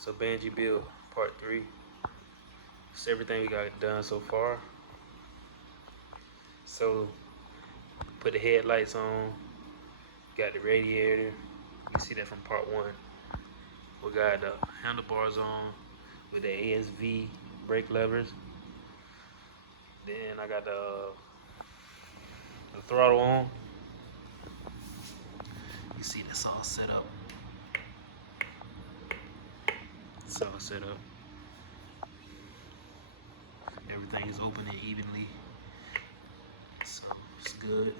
So Banshee build part 3. It's everything we got done so far. So put the headlights on, got the radiator. You can see that from part 1. We got the handlebars on with the ASV brake levers. Then I got the throttle on. You see that's all set up. It's all set up. Everything is open and evenly. So it's good.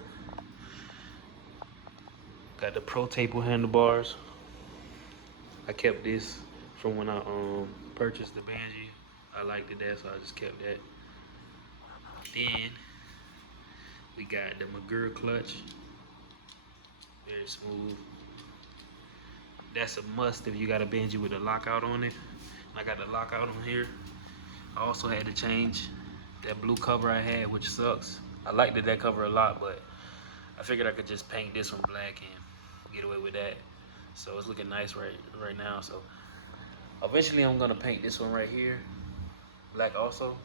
Got the Pro Taper handlebars. I kept this from when I purchased the Banshee. I liked it that, so I just kept that. Then we got the McGurr clutch. Very smooth. That's a must if you got a Banshee with a lockout on it. I got the lockout on here. I also had to change that blue cover I had, which sucks. I liked that cover a lot, but I figured I could just paint this one black and get away with that. So it's looking nice right now. So eventually I'm gonna paint this one right here black also.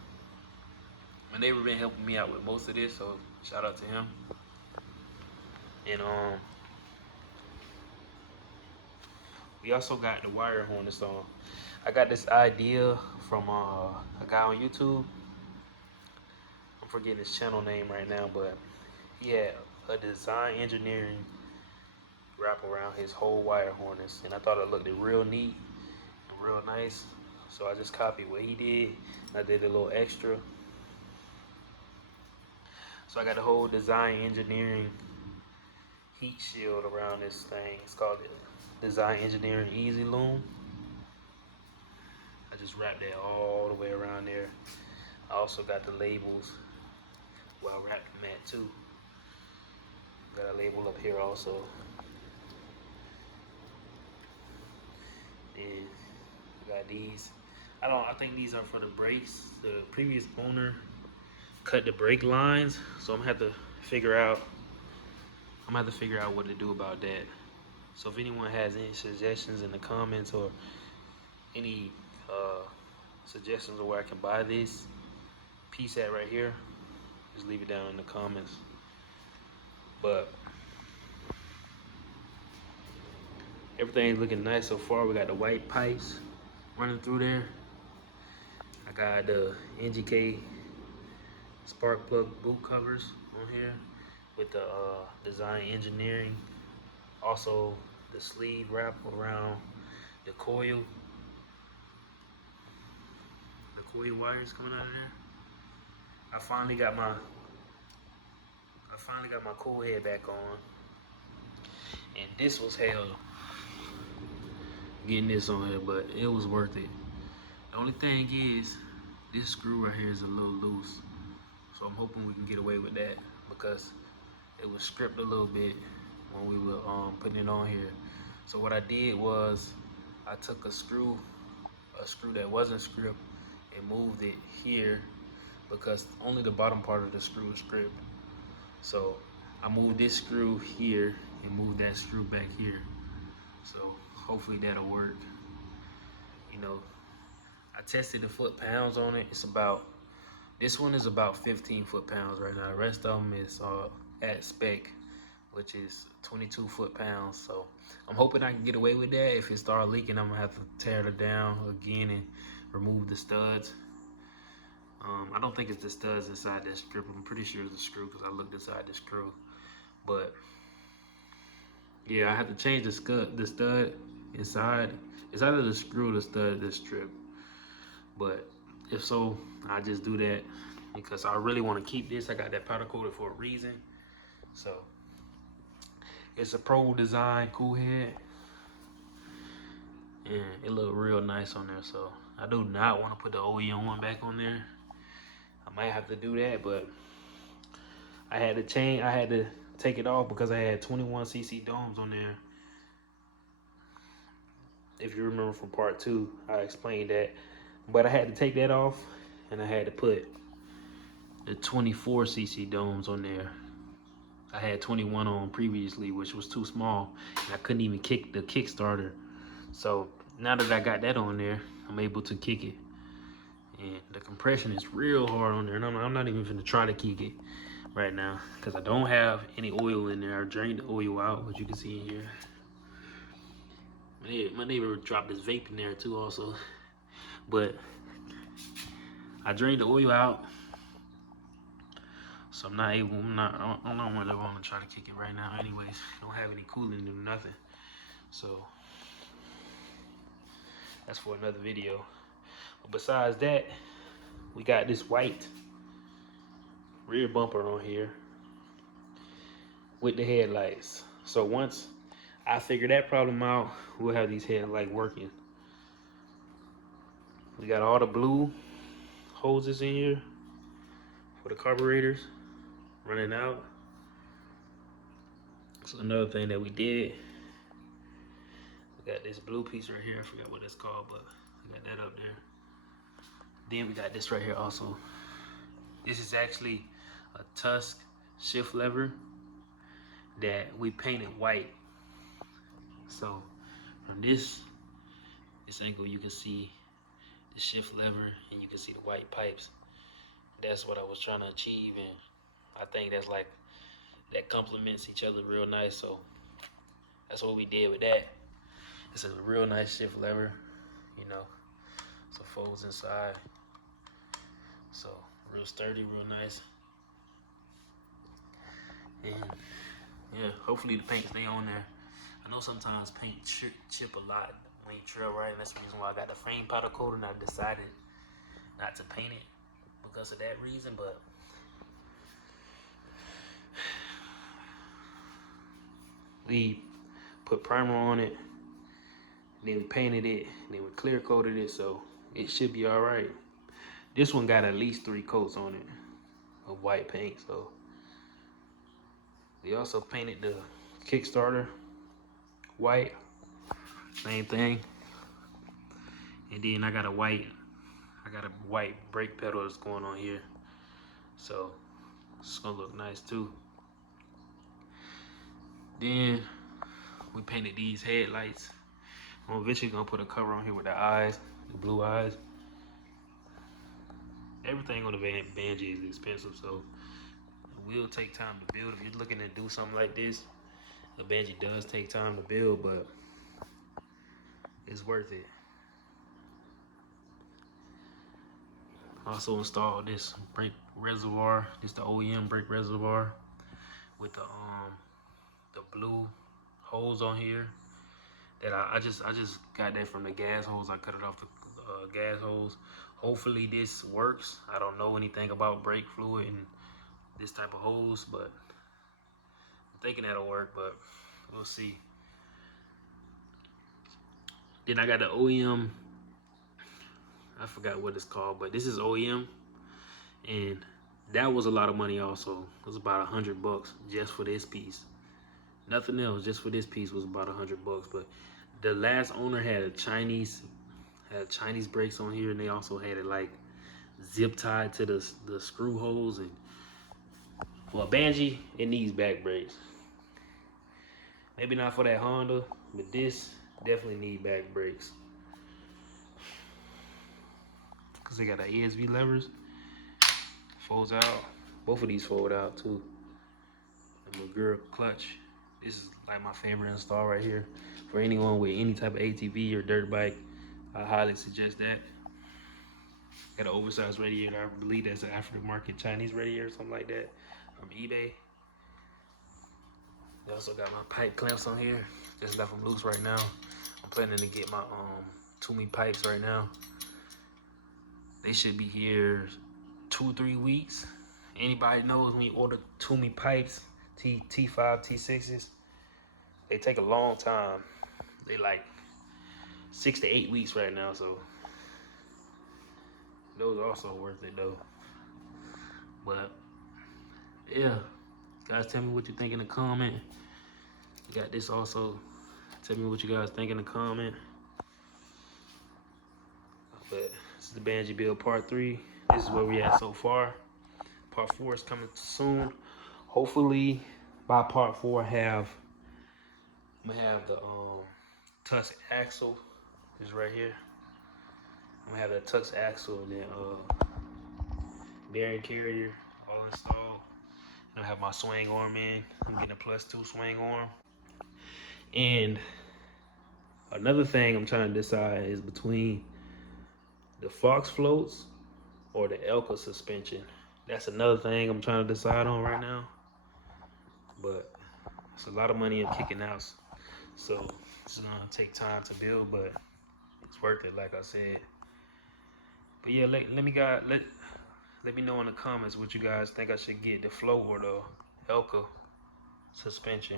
My neighbor been helping me out with most of this, so shout out to him. And we also got the wire harness on. I got this idea from a guy on YouTube. I'm forgetting his channel name right now, but he had a design engineering wrap around his whole wire harness, and I thought it looked real neat and real nice. So I just copied what he did. I did a little extra. So I got the whole design engineering heat shield around this thing. It's called the Design Engineering Easy Loom. I just wrapped that all the way around there. I also got the labels. Well, I wrapped the mat too. Got a label up here also. Then we got these. I think these are for the brakes. The previous owner cut the brake lines, so I'm gonna have to figure out what to do about that. So if anyone has any suggestions in the comments or any suggestions of where I can buy this piece at right here, just leave it down in the comments. But everything's looking nice so far. We got the white pipes running through there. I got the NGK spark plug boot covers on here with the design engineering. Also the sleeve wrap around the coil wires coming out of there. I finally got my cool head back on, and this was hell getting this on here, but it was worth it. The only thing is this screw right here is a little loose, so I'm hoping we can get away with that because it was stripped a little bit when we were putting it on here. So what I did was I took a screw that wasn't stripped and moved it here because only the bottom part of the screw is stripped. So I moved this screw here and moved that screw back here. So hopefully that'll work. You know, I tested the foot-pounds on it. This one is about 15 foot-pounds right now. The rest of them is at spec, which is 22 foot-pounds. So I'm hoping I can get away with that. If it starts leaking, I'm gonna have to tear it down again and remove the studs. I don't think it's the studs inside that strip. I'm pretty sure it's the screw because I looked inside the screw. But yeah, I have to change the stud inside. It's either the screw or the stud that's stripped. But if so, I just do that because I really want to keep this. I got that powder coated for a reason. So it's a Pro Design cool head, and it looked real nice on there. So I do not want to put the OEM one back on there. I might have to do that, but I had to take it off because I had 21cc domes on there. If you remember from part 2, I explained that. But I had to take that off, and I had to put the 24cc domes on there. I had 21 on previously, which was too small, and I couldn't even kick the Kickstarter. So now that I got that on there, I'm able to kick it. And the compression is real hard on there, and I'm not even gonna try to kick it right now because I don't have any oil in there. I drained the oil out, which you can see in here. My neighbor dropped his vape in there too also. But I drained the oil out. So I'm not really want to try to kick it right now anyways. I don't have any coolant or nothing. So that's for another video. But besides that, we got this white rear bumper on here with the headlights. So once I figure that problem out, we'll have these headlights working. We got all the blue hoses in here for the carburetors running out. So another thing that we did, we got this blue piece right here. I forgot what it's called, but we got that up there. Then we got this right here also. This is actually a Tusk shift lever that we painted white. So from this angle, you can see the shift lever and you can see the white pipes. That's what I was trying to achieve, and I think that's like, that complements each other real nice. So that's what we did with that. It's a real nice shift lever, you know, so folds inside. So real sturdy, real nice. And yeah, hopefully the paint stay on there. I know sometimes paint chip a lot when you trail right, and that's the reason why I got the frame powder coat, and I decided not to paint it because of that reason. But we put primer on it, and then we painted it, and then we clear coated it, so it should be all right. This one got at least 3 coats on it of white paint. So we also painted the Kickstarter white, same thing. And then I got a white brake pedal that's going on here, so it's gonna look nice too. Then we painted these headlights. I'm eventually gonna put a cover on here with the eyes, the blue eyes. Everything on the Banshee is expensive, so it will take time to build. If you're looking to do something like this, the Banshee does take time to build, but it's worth it. Also installed this brake reservoir. This the OEM brake reservoir with the blue hose on here. That I just got that from the gas hose. I cut it off the gas hose. Hopefully this works. I don't know anything about brake fluid and this type of hose, but I'm thinking that'll work, but we'll see. Then I got the OEM, I forgot what it's called, but this is OEM, and that was a lot of money also. It was about $100 just for this piece. Nothing else, just for this piece was about $100. But the last owner had Chinese brakes on here, and they also had it like zip tied to the screw holes. And for a Banshee, it needs back brakes. Maybe not for that Honda, but this definitely need back brakes. Cause they got the ESV levers, folds out. Both of these fold out too. The McGurk clutch. This is like my favorite install right here. For anyone with any type of ATV or dirt bike, I highly suggest that. Got an oversized radiator. I believe that's an aftermarket Chinese radiator, something like that, from eBay. I also got my pipe clamps on here. Just left them loose right now. I'm planning to get my Toomey pipes right now. They should be here 2-3 weeks. Anybody knows when you order Toomey pipes, T5, T6s, they take a long time. They like 6 to 8 weeks right now, so those are also worth it though. But yeah, guys, tell me what you think in the comment. You got this also. Tell me what you guys think in the comment. But this is the Banshee build part 3. This is where we at so far. Part 4 is coming soon. Hopefully by part 4 I'm gonna have the Tusk axle is right here. I'm gonna have that Tux axle and then bearing carrier all installed. And I have my swing arm in. I'm getting a +2 swing arm. And another thing I'm trying to decide is between the Fox floats or the Elka suspension. That's another thing I'm trying to decide on right now. But it's a lot of money in kicking out. So it's gonna take time to build, but it's worth it, like I said. But yeah, let me know in the comments what you guys think I should get, the float or the Elka suspension.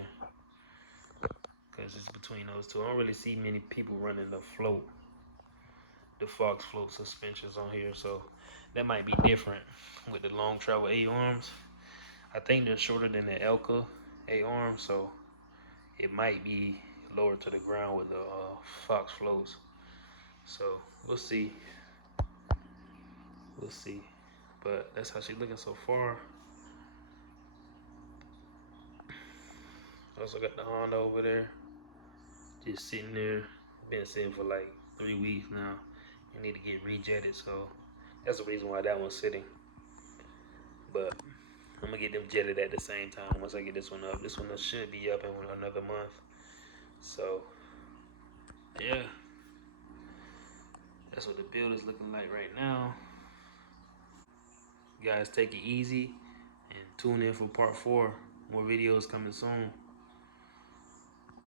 Because it's between those two. I don't really see many people running the float, the Fox float suspensions on here, so that might be different with the long travel A-arms. I think they're shorter than the Elka A-arm, so it might be lower to the ground with the Fox floats. So we'll see. We'll see. But that's how she's looking so far. Also got the Honda over there, just sitting there. Been sitting for like 3 weeks now. I need to get rejetted, so that's the reason why that one's sitting. But I'm gonna get them jetted at the same time once I get this one up. This one should be up in another month. So yeah, that's what the build is looking like right now. You guys take it easy and tune in for part 4. More videos coming soon.